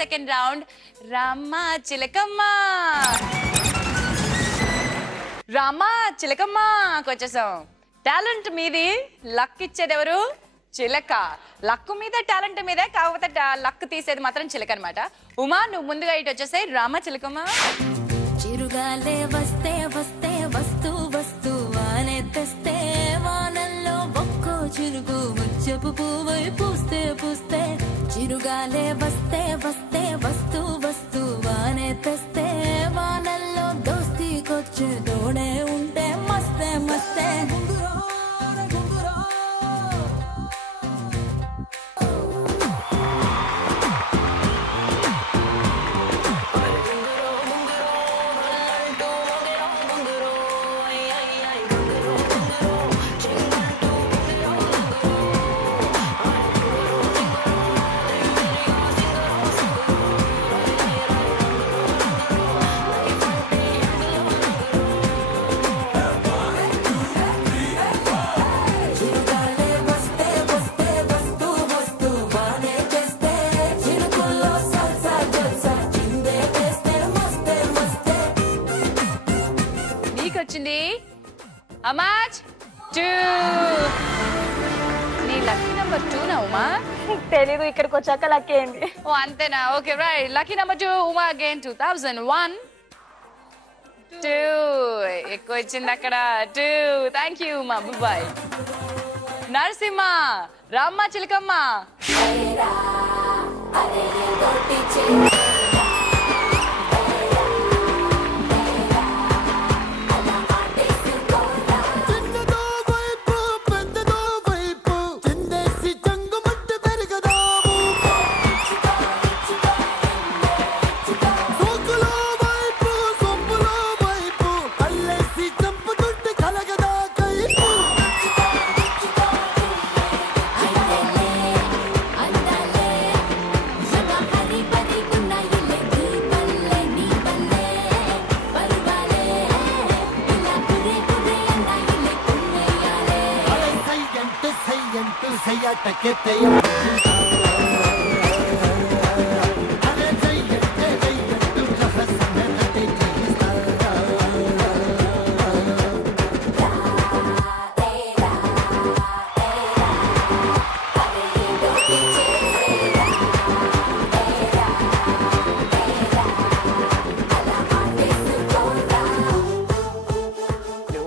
Second round Rama చిలకమ్మ. రామ చిలకమ్మకి వచ్చేసాం. Talent మీది, luck ఇచ్చేది ఎవరు? చిలక. లక్ మీద టాలెంట్ మీద, కాకపోతే లక్ తీసేది మాత్రం చిలక అనమాట. ఉమా నువ్వు ముందుగా ఇటు వచ్చేసాయి. రామ చిలకమ్మ. చిరుగాలే వస్తే వస్తే వస్తూ వస్తూ వానే తెస్తే వానల్లో ఒక్కో చిరుగు ముచ్చపు పువ్వై పూస్తే పూస్తే చిరుగాలే వస్తే వస్తే వస్తూ వస్తూ వానే తెస్తే వానల్లో దోస్తీకొచ్చే తోడే ఉంటే మస్తే మస్తే వచ్చింది అమాజ్ 2. నీ లక్కీ నెంబర్ 2 నా ఉమా? తెలీదు, ఇక్కడికి వచ్చాక లక్కీ ఏంటి. ఓ అంతేనా? Okay right. Lucky number 2 Uma again 2001 2. ఎక్కువ వచ్చింది అక్కడ 2. Thank you Uma, bye. Narasimha రామ్మ చిలకమ్మ.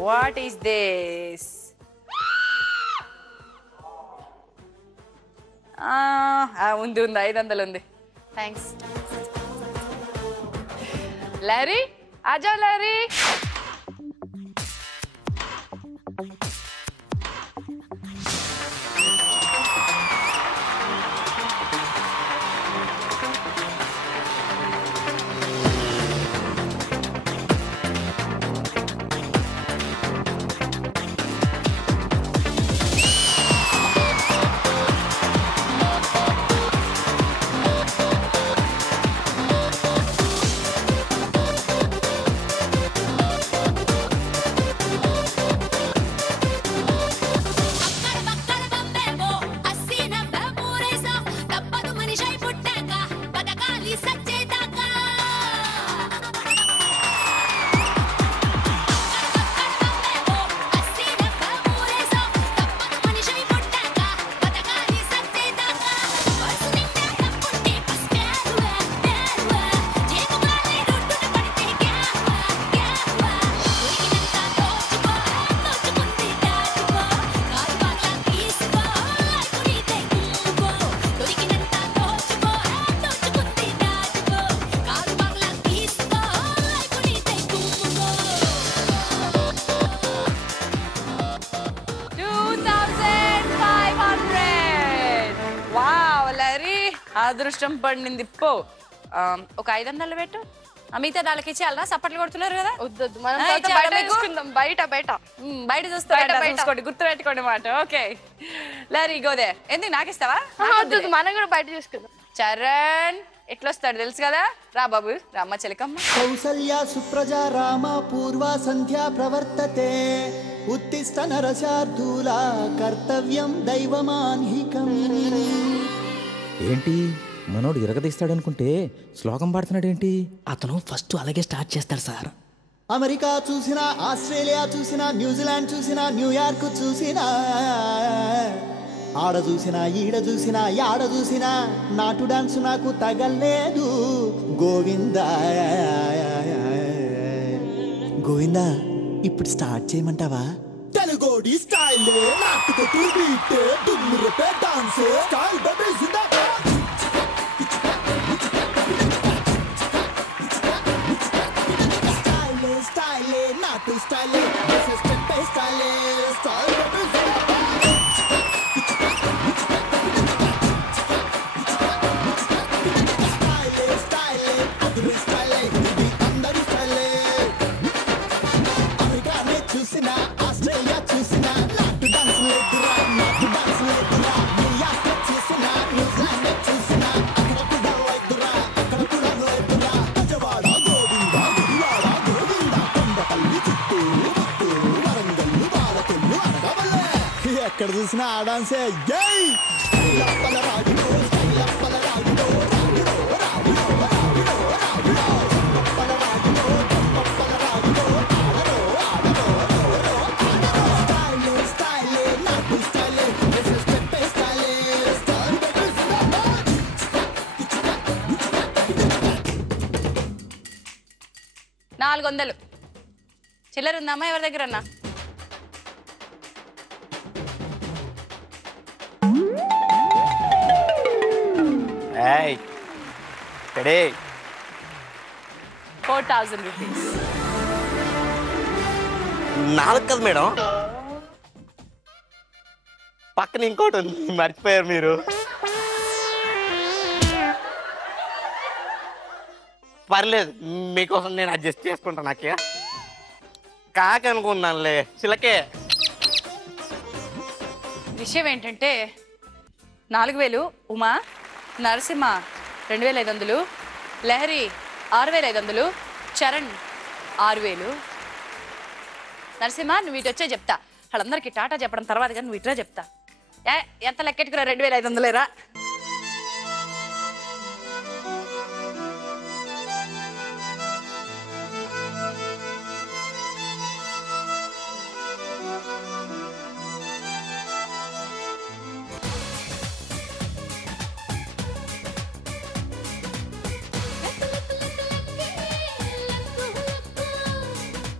What is this? ఉంది 500 ఉంది. థ్యాంక్స్. లారీ ఆజా లారీ. అదృష్టం పడింది. పో ఒక 500 పెట్టు. మిగతా వాళ్ళకి ఇచ్చేయాలరా? సప్పట్లు కొడుతున్నారు కదా. వద్దు, మనం బయట బయట బయట చూసుకోండి, గుర్తు పెట్టుకోండి మాట. Okay lorry గోదే. ఎందుకు నాకు ఇస్తావా? మనం కూడా బయట చూసుకుందాం. చరణ్ ఎట్లొస్తాడు తెలుసు కదా. రా బాబు. రామ చిలకమ్మ. కౌసల్యా సుప్రజా రామ పూర్వా సంధ్యా ప్రవర్తతే ఉత్తిష్ట నరశార్దూలా కర్తవ్యం దైవమాన్హికం. ఏంటి మనోడు ఇరగదీస్తాడనుకుంటే శ్లోకం పాడుతున్నాడేంటి? అతను ఫస్ట్ అలాగే స్టార్ట్ చేస్తాడు సార్. అమెరికా చూసినా, ఆస్ట్రేలియా చూసినా, న్యూజిలాండ్ చూసినా, న్యూయార్క్ చూసినా, ఆడ చూసినా ఈడ చూసినా యాడ చూసినా నాటు డాన్స్ నాకు తగలేదు. గోవిందా గోవిందా, ఇప్పుడు స్టార్ట్ చేయమంటావా? తెలుగోడి స్టైల్ నాటుకు బీట్ దుమ్మురుపే డాన్స్ స్టైల్ బేబీ జిందాబాద్. స్టైల్ స్టైల్ నాటు style this is step style style baby జిందాబాద్. స్టైల్ స్టైల్ అదురు స్టైల్ ఇది అందరి స్టైల్. అమెరికానే చూసినా, ఆస్ట్రేలియా చూసినా నాటు డాన్స్ లేదురా, నాటు డాన్స్ లేదురా. న్యూయార్క్ చూసినా, న్యూజిలాండ్ చూసినా అక్కడ కూడా లేదురా, అక్కడ కూడా లేదురా. గజవాడ గోవింద, గుడివాడ గోవింద, కొండపల్లి చుట్టూ ముత్తూరు వరంగల్లు బాలకొల్లు అనగవల్లే. ఎక్కడ చూసినా ఆ డాన్సే. జై స్టైలప్పల రాజులో, స్టైలప్పల రాజులో, రాజులో రాజులో రాజులో రాజులో అప్పల రాజులో, అప్పల రాజులో, ఆడరో ఆడరో ఆడరో ఆడరో. స్టైల్ స్టైల్ నాటు style this is step style style baby జిందాబాద్. 400 చిల్లర ఉందమ్మా ఎవరి దగ్గర అన్నా? ఏయ్ రెడీ 4000 రూపీస్. 4 కదా మేడం, పక్కన ఇంకోటి ఉంది మర్చిపోయారు మీరు. పర్లేదు మీకోసం నేను అడ్జస్ట్ చేసుకుంటాను. నాకే కాక అనుకున్నానులే చిలకే. విషయం ఏంటంటే 4000, ఉమా నరసింహ 2500, లహరి 6500, చరణ్ 6000. నరసింహ నువ్వు ఇటు వచ్చే చెప్తా, వాళ్ళందరికీ టాటా చెప్పడం తర్వాత కానీ నువ్వు ఇట్లా చెప్తా. ఎంత లెక్కెట్టుకురా 2500 రా.